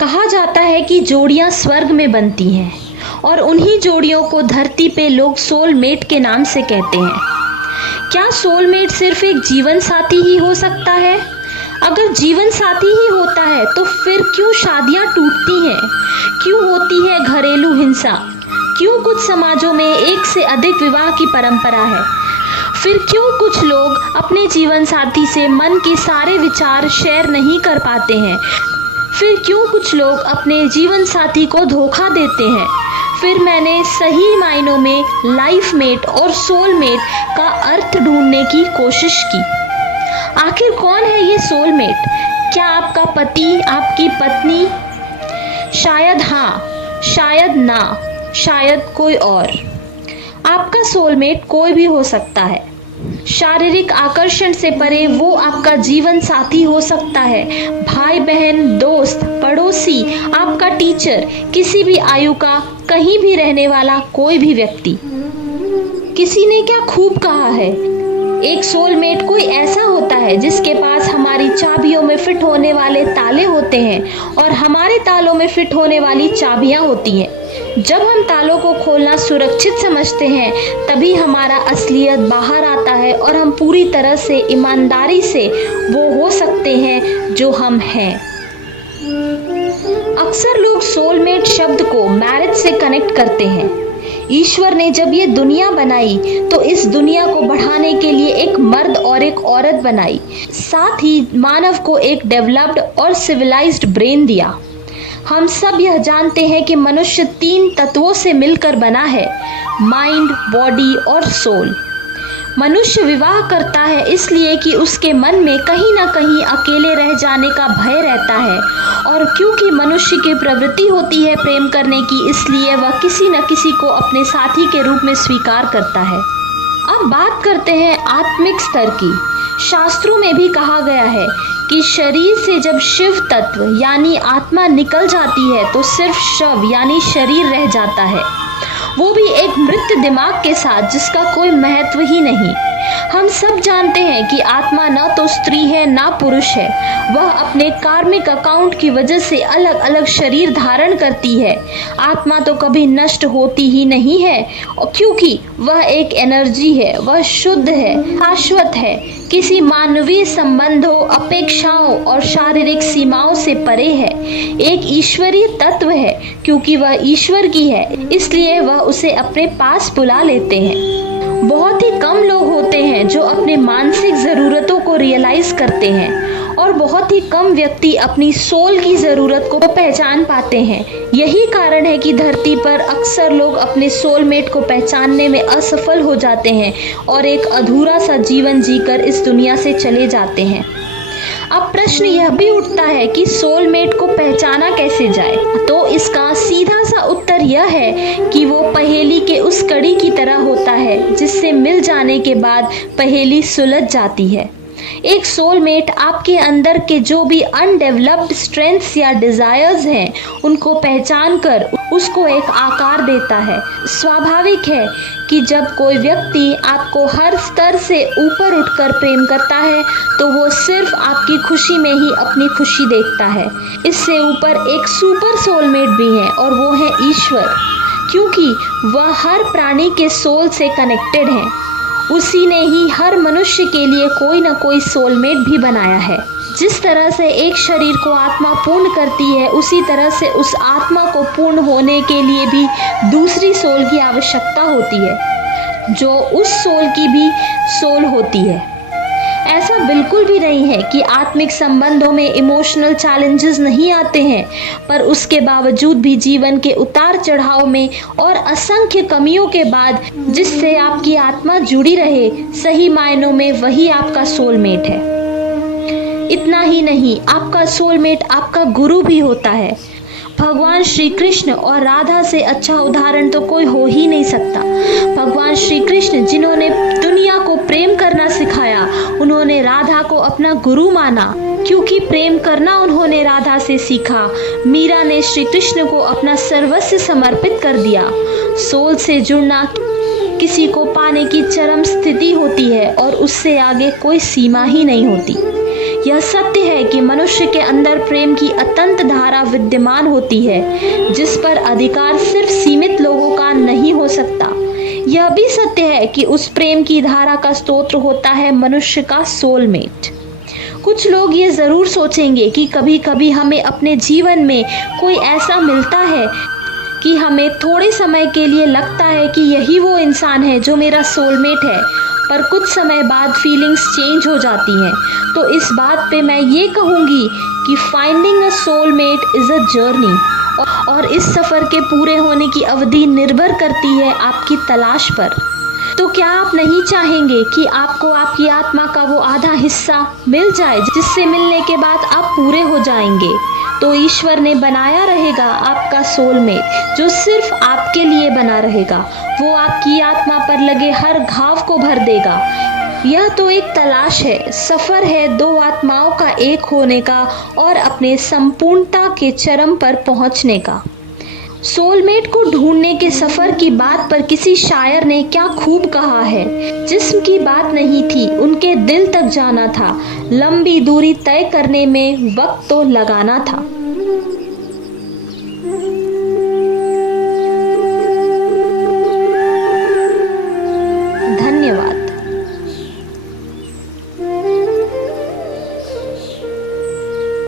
कहा जाता है कि जोड़ियां स्वर्ग में बनती हैं और उन्हीं जोड़ियों को धरती पे लोग सोलमेट के नाम से कहते हैं। क्या सोलमेट सिर्फ एक जीवन साथी ही हो सकता है? अगर जीवन साथी ही होता है तो फिर क्यों शादियां टूटती हैं? क्यों होती है घरेलू हिंसा? क्यों कुछ समाजों में एक से अधिक विवाह की परंपरा है? फिर क्यों कुछ लोग अपने जीवन साथी से मन के सारे विचार शेयर नहीं कर पाते हैं? फिर क्यों कुछ लोग अपने जीवन साथी को धोखा देते हैं? फिर मैंने सही मायनों में लाइफ मेट और सोलमेट का अर्थ ढूंढने की कोशिश की। आखिर कौन है ये सोलमेट? क्या आपका पति, आपकी पत्नी? शायद हाँ, शायद ना, शायद कोई और। आपका सोलमेट कोई भी हो सकता है। शारीरिक आकर्षण से परे वो आपका जीवन साथी हो सकता है, भाई बहन, दोस्त, पड़ोसी, आपका टीचर, किसी भी आयु का, कहीं भी रहने वाला कोई भी व्यक्ति। किसी ने क्या खूब कहा है, एक सोलमेट कोई ऐसा होता है जिसके पास हमारी चाबियों में फिट होने वाले ताले होते हैं और हमारे तालों में फिट होने वाली चाबियां होती हैं। जब हम तालों को खोलना सुरक्षित समझते हैं तभी हमारा असलियत बाहर आता है और हम पूरी तरह से ईमानदारी से वो हो सकते हैं जो हम हैं। अक्सर लोग सोलमेट शब्द को मैरिज से कनेक्ट करते हैं। ईश्वर ने जब ये दुनिया बनाई तो इस दुनिया को बढ़ाने के लिए एक मर्द और एक औरत बनाई, साथ ही मानव को एक डेवलप्ड और सिविलाइज्ड ब्रेन दिया। हम सब यह जानते हैं कि मनुष्य 3 तत्वों से मिलकर बना है, माइंड, बॉडी और सोल। मनुष्य विवाह करता है इसलिए कि उसके मन में कहीं ना कहीं अकेले रह जाने का भय रहता है, और क्योंकि मनुष्य की प्रवृत्ति होती है प्रेम करने की, इसलिए वह किसी न किसी को अपने साथी के रूप में स्वीकार करता है। अब बात करते हैं आत्मिक स्तर की। शास्त्रों में भी कहा गया है कि शरीर से जब शिव तत्व यानी आत्मा निकल जाती है तो सिर्फ शव यानी शरीर रह जाता है, वो भी एक मृत दिमाग के साथ जिसका कोई महत्व ही नहीं। हम सब जानते हैं कि आत्मा न तो स्त्री है ना पुरुष है, वह अपने कार्मिक अकाउंट की वजह से अलग अलग शरीर धारण करती है। आत्मा तो कभी नष्ट होती ही नहीं है, क्योंकि वह एक एनर्जी है, वह शुद्ध है, शाश्वत है, किसी मानवीय संबंधों, अपेक्षाओं और शारीरिक सीमाओं से परे है। एक ईश्वरीय तत्व है, क्योंकि वह ईश्वर की है इसलिए वह उसे अपने पास बुला लेते हैं। बहुत ही कम लोग होते हैं जो अपने मानसिक ज़रूरतों को रियलाइज करते हैं और बहुत ही कम व्यक्ति अपनी सोल की ज़रूरत को पहचान पाते हैं। यही कारण है कि धरती पर अक्सर लोग अपने सोलमेट को पहचानने में असफल हो जाते हैं और एक अधूरा सा जीवन जीकर इस दुनिया से चले जाते हैं। अब प्रश्न यह भी उठता है कि सोलमेट को पहचाना कैसे जाए? तो इसका सीधा सा उत्तर यह है कि वो पहेली के उस कड़ी की तरह होता है जिससे मिल जाने के बाद पहेली सुलझ जाती है। एक सोलमेट आपके अंदर के जो भी अनडेवलप्ड स्ट्रेंथ्स या डिजायर्स हैं उनको पहचान कर उसको एक आकार देता है। स्वाभाविक है कि जब कोई व्यक्ति आपको हर स्तर से ऊपर उठकर प्रेम करता है तो वो सिर्फ आपकी खुशी में ही अपनी खुशी देखता है। इससे ऊपर एक सुपर सोलमेट भी है और वो है ईश्वर, क्योंकि वह हर प्राणी के सोल से कनेक्टेड है। उसी ने ही हर मनुष्य के लिए कोई न कोई सोलमेट भी बनाया है। जिस तरह से एक शरीर को आत्मा पूर्ण करती है, उसी तरह से उस आत्मा को पूर्ण होने के लिए भी दूसरी सोल की आवश्यकता होती है, जो उस सोल की भी सोल होती है। ऐसा बिल्कुल भी नहीं है कि आत्मिक संबंधों में इमोशनल चैलेंजेस नहीं आते हैं, पर उसके बावजूद भी जीवन के उतार चढ़ाव में और असंख्य कमियों के बाद जिससे आपकी आत्मा जुड़ी रहे, सही मायनों में वही आपका सोलमेट है। इतना ही नहीं, आपका सोलमेट आपका गुरु भी होता है। भगवान श्री कृष्ण और राधा से अच्छा उदाहरण तो कोई हो ही नहीं सकता। भगवान श्री कृष्ण जिन्होंने दुनिया को प्रेम करना सिखाया, उन्होंने राधा को अपना गुरु माना, क्योंकि प्रेम करना उन्होंने राधा से सीखा। मीरा ने श्री कृष्ण को अपना सर्वस्व समर्पित कर दिया। सोल से जुड़ना किसी को पाने की चरम स्थिति होती है और उससे आगे कोई सीमा ही नहीं होती। यह सत्य है कि मनुष्य के अंदर प्रेम की अतंत धारा विद्यमान होती है, जिस पर अधिकार सिर्फ सीमित लोगों का नहीं हो सकता। यह भी सत्य है कि उस प्रेम की धारा का स्रोत होता है मनुष्य का सोलमेट। कुछ लोग ये जरूर सोचेंगे कि कभी कभी हमें अपने जीवन में कोई ऐसा मिलता है कि हमें थोड़े समय के लिए लगता है कि यही वो इंसान है जो मेरा सोलमेट है, पर कुछ समय बाद फीलिंग्स चेंज हो जाती हैं। तो इस बात पे मैं ये कहूँगी कि finding a soulmate is a journey, और इस सफ़र के पूरे होने की अवधि निर्भर करती है आपकी तलाश पर। तो क्या आप नहीं चाहेंगे कि आपको आपकी आत्मा का वो आधा हिस्सा मिल जाए जिससे मिलने के बाद आप पूरे हो जाएंगे? तो ईश्वर ने बनाया रहेगा आपका सोलमेट, जो सिर्फ आपके लिए बना रहेगा। वो आपकी आत्मा पर लगे हर घाव को भर देगा। यह तो एक तलाश है, सफ़र है दो आत्माओं का एक होने का और अपने संपूर्णता के चरम पर पहुंचने का। सोलमेट को ढूंढने के सफ़र की बात पर किसी शायर ने क्या खूब कहा है, जिस्म की बात नहीं थी, उनके दिल तक जाना था, लंबी दूरी तय करने में वक्त तो लगाना था।